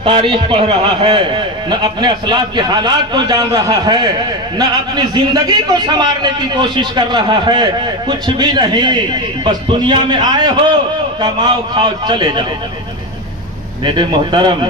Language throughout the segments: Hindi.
तारीख पढ़ रहा है, न अपने असलाफ के हालात को जान रहा है, न अपनी जिंदगी को संवारने की कोशिश कर रहा है, कुछ भी नहीं, बस दुनिया में आए हो, कमाओ खाओ चले जाओ। मेरे मोहतरम,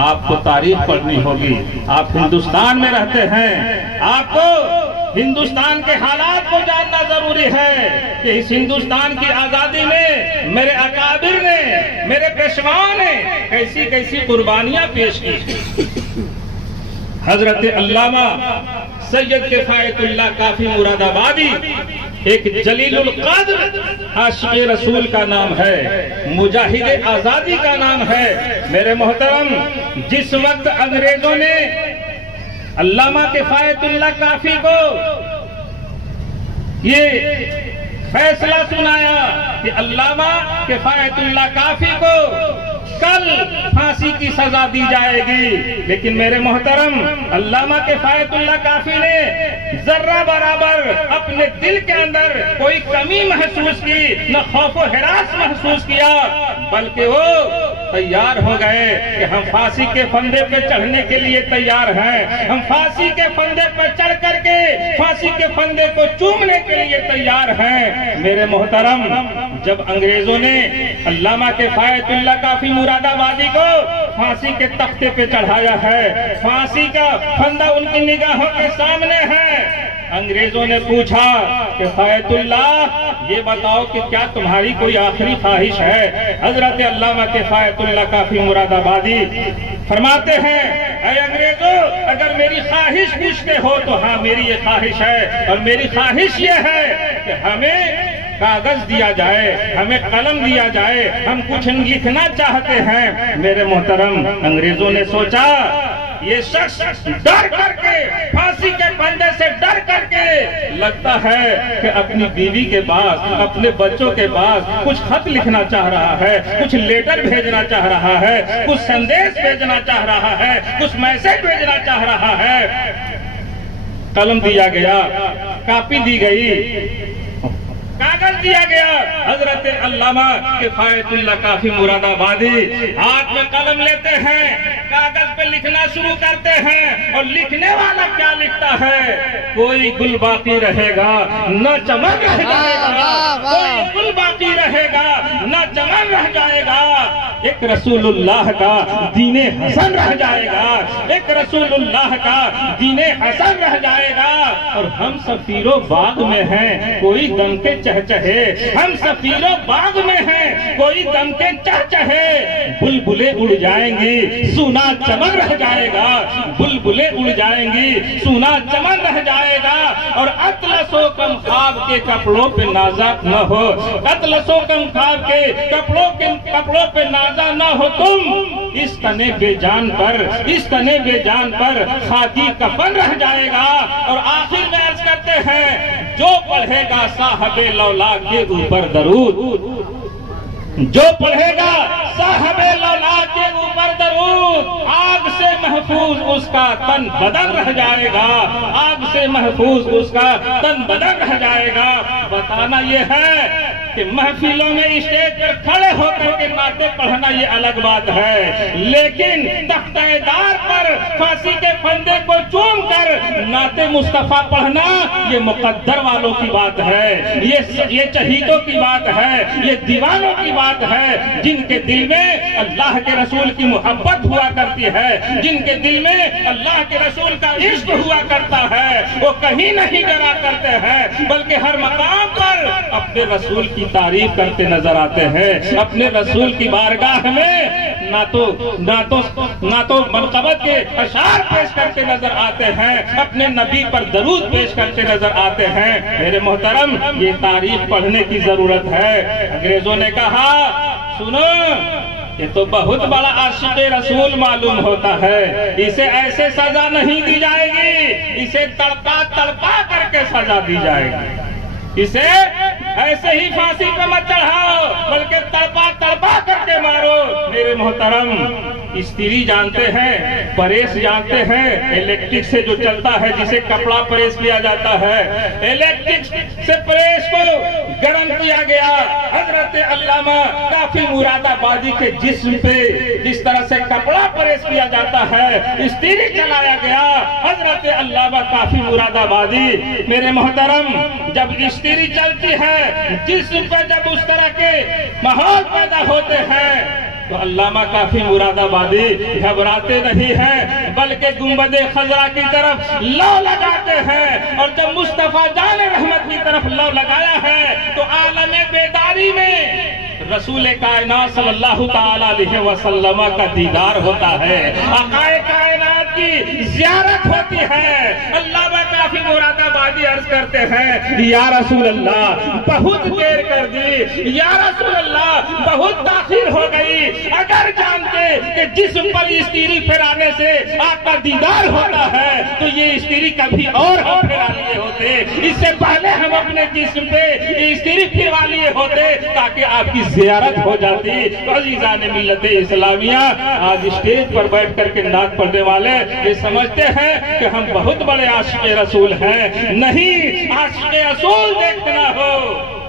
आपको तारीख पढ़नी होगी। आप हिंदुस्तान में रहते हैं, आपको हिंदुस्तान के हालात को जानना जरूरी है कि इस हिंदुस्तान की आजादी में मेरे अकाबिर ने, मेरे पेशवाओं ने कैसी कैसी कुर्बानियां पेश की। हजरत अल्लामा सैयद किफायतुल्लाह काफी मुरादाबादी एक जलीलुल कद्र आशिक़े रसूल का नाम है, मुजाहिद आजादी का नाम है। मेरे मोहतरम, जिस वक्त अंग्रेजों ने अल्लामा किफायतुल्लाह काफी को ये फैसला सुनाया कि अल्लामा किफायतुल्लाह काफी को कल फांसी की सजा दी जाएगी, लेकिन मेरे मोहतरम, अल्लामा किफायतुल्लाह काफी ने जर्रा बराबर अपने दिल के अंदर कोई कमी महसूस की, न खौफ व हिरास महसूस किया, बल्कि वो तैयार हो गए कि हम फांसी के फंदे पे चढ़ने के लिए तैयार हैं, हम फांसी के फंदे पे चढ़ करके फांसी के फंदे को चूमने के लिए तैयार हैं। मेरे मोहतरम, जब अंग्रेजों ने अल्लामा किफायतुल्लाह काफी मुरादाबादी को फांसी के तख्ते पे चढ़ाया है, फांसी का फंदा उनकी निगाहों के सामने है, अंग्रेजों ने पूछा कि किफायतुल्लाह, ये बताओ कि क्या तुम्हारी कोई आखिरी ख्वाहिश है? हजरत अल्लामा किफायतुल्लाह काफी मुरादाबादी फरमाते हैं, ऐ अंग्रेजों, अगर मेरी ख्वाहिश पूछते हो तो हाँ, मेरी ये ख्वाहिश है, और मेरी ख्वाहिश ये है कि हमें कागज दिया जाए, हमें कलम दिया जाए, हम कुछ लिखना चाहते हैं। मेरे मोहतरम, अंग्रेजों ने सोचा ये शख्स डर करके, फांसी के फंदे से डर करके लगता है कि अपनी बीवी के पास, अपने बच्चों के पास कुछ खत लिखना चाह रहा है, कुछ लेटर भेजना चाह रहा है, कुछ संदेश भेजना चाह रहा है, कुछ मैसेज भेजना चाह रहा है। कलम दिया गया, कॉपी दी गई, कागज दिया गया। हजरत अल्लामा किफायतुल्लाह काफी मुरादाबादी हाथ में कलम लेते हैं, कागज पे लिखना शुरू करते हैं, और लिखने वाला क्या लिखता है? कोई गुल बाकी रहेगा न चमन रह जाएगा, कोई गुल बाकी रहेगा न चमन रह जाएगा, एक रसूलुल्लाह का दीने हसन रह जाएगा, एक रसूलुल्लाह का दीने हसन रह जाएगा। और हम सफीरो बाग में हैं, कोई दम के चहचहे, हम सफीरो बाग में हैं, कोई दम के चहचहे, बुलबुले उड़ जाएंगी, सुना चमन रह जाएगा, बुलबुले उड़ जाएंगी, सुना चमन रह जाएगा। और अतलसो कम ख्वाब के कपड़ों पे नाजा न हो, अतलसो कम ख्वाब के कपड़ों पे नाजा न हो तुम, इस तने बेजान पर, इस तने बेजान पर खाकी कफन रह जाएगा। और आखिर में अर्ज करते हैं, जो पढ़ेगा साहबे लौला के ऊपर दरूद, जो पढ़ेगा साहबे लौला के ऊपर दरूद, आग से महफूज उसका तन बदन रह जाएगा, आग से महफूज उसका तन बदन रह जाएगा। बताना ये है कि महफिलों में स्टेज पर खड़े होकर के नाते पढ़ना ये अलग बात है, लेकिन तख्तेदार पर फांसी के फंदे को चूम कर नाते मुस्तफा पढ़ना ये मुकद्दर वालों की बात है, ये शहीदों की बात है, ये दीवानों की बात है, जिनके दिल में अल्लाह के रसूल की मोहब्बत हुआ करती है, जिनके दिल में अल्लाह के रसूल का इश्क हुआ करता है, वो कहीं नहीं डरा करते हैं, बल्कि हर मकाम पर अपने रसूल की तारीफ करते नजर आते हैं, अपने रसूल की बारगाह में ना तो मनकबत के अशार पेश करते नजर आते हैं, अपने नबी पर दरूद पेश करते नजर आते हैं। मेरे मोहतरम, ये तारीफ पढ़ने की जरूरत है। अंग्रेजों ने कहा, सुनो, ये तो बहुत बड़ा आशिक़े रसूल मालूम होता है, इसे ऐसे सजा नहीं दी जाएगी, इसे तड़पा तड़पा करके सजा दी जाएगी, इसे ऐसे ही फांसी पे मत चढ़ाओ, बल्कि तड़पा तड़पा करके मारो। मेरे मोहतरम, स्त्री जानते हैं, प्रेस जानते हैं, इलेक्ट्रिक से जो चलता है, जिसे कपड़ा प्रेस किया जाता है, इलेक्ट्रिक से प्रेस को गर्म किया गया। हजरत अल्लामा काफी मुरादाबादी के जिस्म पे जिस तरह से कपड़ा प्रेस पेश किया जाता है। स्त्री चलाया गया हजरत अल्लामा काफी मुरादाबादी। मेरे मोहतरम, जब स्त्री चलती है, जिस्म पे जब उस तरह के माहौल पैदा होते हैं, तो अल्लामा काफी मुरादाबादी घबराते नहीं हैं, बल्कि गुंबदे खजरा की तरफ लौ लगाते हैं। और जब मुस्तफा जाने रहमत की तरफ लौ लगाया है, तो आलमे बेदारी में रसूल कायनात सल्लल्लाहु ताला अलैहि वसल्लम का दीदार होता है, आकाए कायनात की ज़ियारत होती है। अल्लामा काफी मुरादाबादी अर्ज करते हैं, या रसूल अल्लाह बहुत देर कर दी, या रसूल अल्लाह बहुत ताखीर हो गई। अगर जानते कि जिस्म पर स्त्री फिराने से आपका दीदार होता है, तो ये स्त्री कभी और हम फिरा लिए होते, इससे पहले हम अपने जिस्म पे स्त्री फिरवा लिए होते, ताकि आपकी ज़ियारत हो जाती। तो अज़ीज़ान मिल्लत इस्लामिया, आज स्टेज पर बैठ करके नात पढ़ने वाले ये समझते हैं कि हम बहुत बड़े आशिक़ रसूल हैं। नहीं, आशिक़ रसूल देखना हो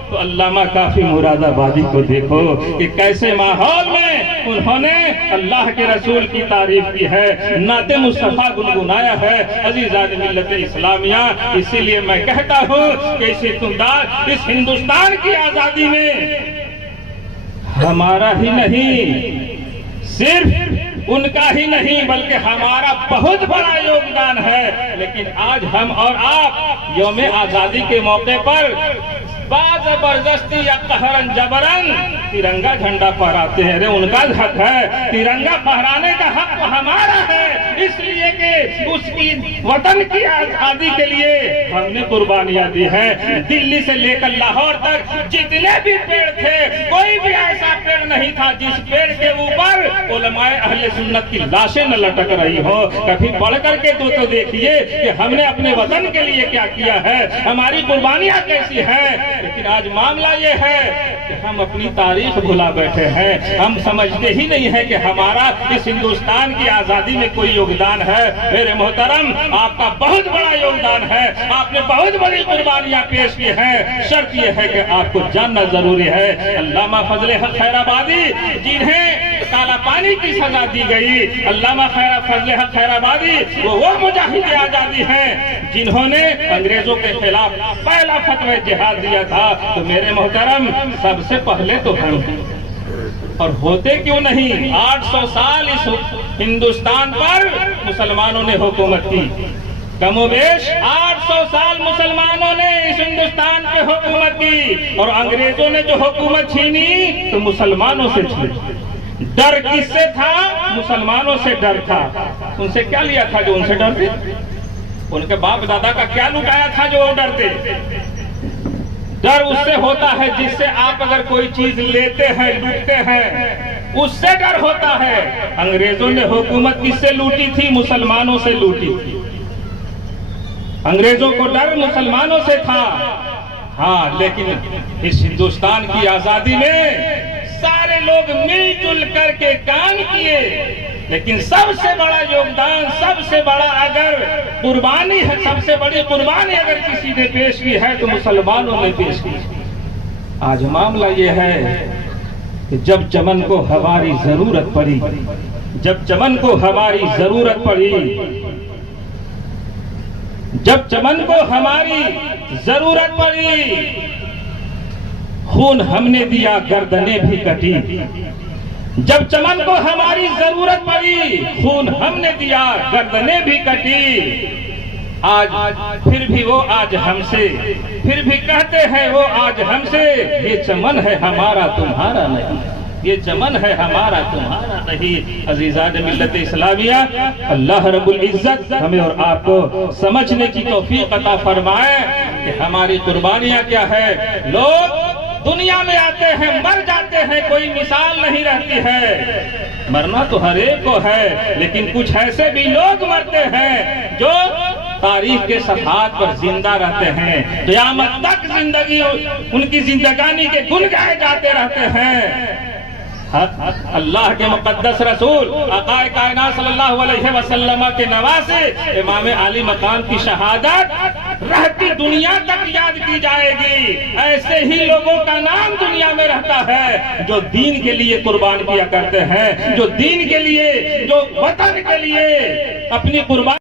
तो अल्लामा काफी मुरादाबादी को देखो कि कैसे माहौल में उन्होंने अल्लाह के रसूल की तारीफ की है, नाते मुस्तफा गुनगुनाया है। अज़ीज़ान मिल्लत इस्लामिया, इसीलिए मैं कहता हूँ कि इस हिंदुस्तान की आजादी में हमारा ही नहीं, सिर्फ उनका ही नहीं, बल्कि हमारा बहुत बड़ा योगदान है। लेकिन आज हम और आप यौम आजादी के मौके पर जबरदस्ती या कहरन जबरन तिरंगा झंडा फहराते हैं। अरे उनका हक है, तिरंगा फहराने का हक हमारा है, इसलिए कि उसकी वतन की आजादी के लिए हमने कुर्बानियां दी हैं। दिल्ली से लेकर लाहौर तक जितने भी पेड़ थे, कोई भी ऐसा पेड़ नहीं था जिस पेड़ के ऊपर उलमाए अहले सुन्नत की लाशें न लटक रही हो। कभी पढ़ करके तो देखिए कि हमने अपने वतन के लिए क्या किया है, हमारी कुर्बानियां कैसी हैं। लेकिन आज मामला ये है कि हम अपनी तारीख भुला बैठे हैं। हम समझते ही नहीं है कि हमारा इस हिंदुस्तान की आजादी में कोई योगदान है। मेरे मोहतरम, आपका बहुत बड़ा योगदान है, आपने बहुत बड़ी कुर्बानियां पेश की हैं। शर्त यह है कि आपको जानना जरूरी है। अल्लामा फजले हक खैराबादी, जिन्हें काला पानी की सजा दी गई, अल्लामा फजले हक खैराबादी वो मुजाहिद आजादी हैं जिन्होंने अंग्रेजों के खिलाफ पहला फतवा जिहाद दिया था। तो मेरे मोहतरम, सबसे पहले तो हम, और होते क्यों नहीं, 800 साल इस हिंदुस्तान पर मुसलमानों ने हुकूमत की। कमोबेश 800 साल मुसलमानों ने इस हिंदुस्तान पे हुकूमत की, और अंग्रेजों ने जो हुकूमत छीनी तो मुसलमानों से छीनी। डर किससे था? मुसलमानों से डर था। उनसे क्या लिया था जो उनसे डरते? उनके बाप दादा का क्या लुटाया था जो वो डरते? डर उससे होता है जिससे आप अगर कोई चीज लेते हैं, लूटते हैं, उससे डर होता है। अंग्रेजों ने हुकूमत किससे लूटी थी? मुसलमानों से लूटी थी। अंग्रेजों को डर मुसलमानों से था। हाँ, लेकिन इस हिंदुस्तान की आजादी में सारे लोग मिलजुल करके काम किए, लेकिन सबसे बड़ा योगदान, सबसे बड़ा अगर कुर्बानी है, सबसे बड़ी कुर्बानी अगर किसी ने पेश की है तो मुसलमानों ने पेश की। आज मामला ये है कि जब चमन को हमारी जरूरत पड़ी, जब चमन को हमारी जरूरत पड़ी, जब चमन को हमारी जरूरत पड़ी, खून हमने दिया, गर्दनें भी कटी। जब चमन को हमारी जरूरत पड़ी, खून हमने दिया, गर्दनें भी कटी। आज फिर भी वो आज हमसे, फिर भी कहते हैं वो आज हमसे, ये चमन है हमारा तुम्हारा नहीं, ये चमन है हमारा तुम्हारा नहीं। अज़ीज़ान मिल्लत इस्लामिया, अल्लाह रब्बुल इज्जत हमें और आपको समझने की तौफीक अता फरमाए कि हमारी कुर्बानियां क्या है। लोग दुनिया में आते हैं, मर जाते हैं, कोई मिसाल नहीं रहती है। मरना तो हर एक को है, लेकिन कुछ ऐसे भी लोग मरते हैं जो तारीख के सफात पर जिंदा रहते हैं, क़यामत तक जिंदगी, उनकी जिंदगानी के गुण गाए जाते रहते हैं। अल्लाह के मुकद्दस रसूल आकाए कायनात सल्लल्लाहु अलैहि वसल्लम के नवासे इमाम आली मकाम की शहादत रहती दुनिया तक याद की जाएगी। ऐसे ही लोगों का नाम दुनिया में रहता है जो दीन के लिए कुर्बान किया करते हैं, जो दीन के लिए, जो वतन के लिए अपनी कुर्बान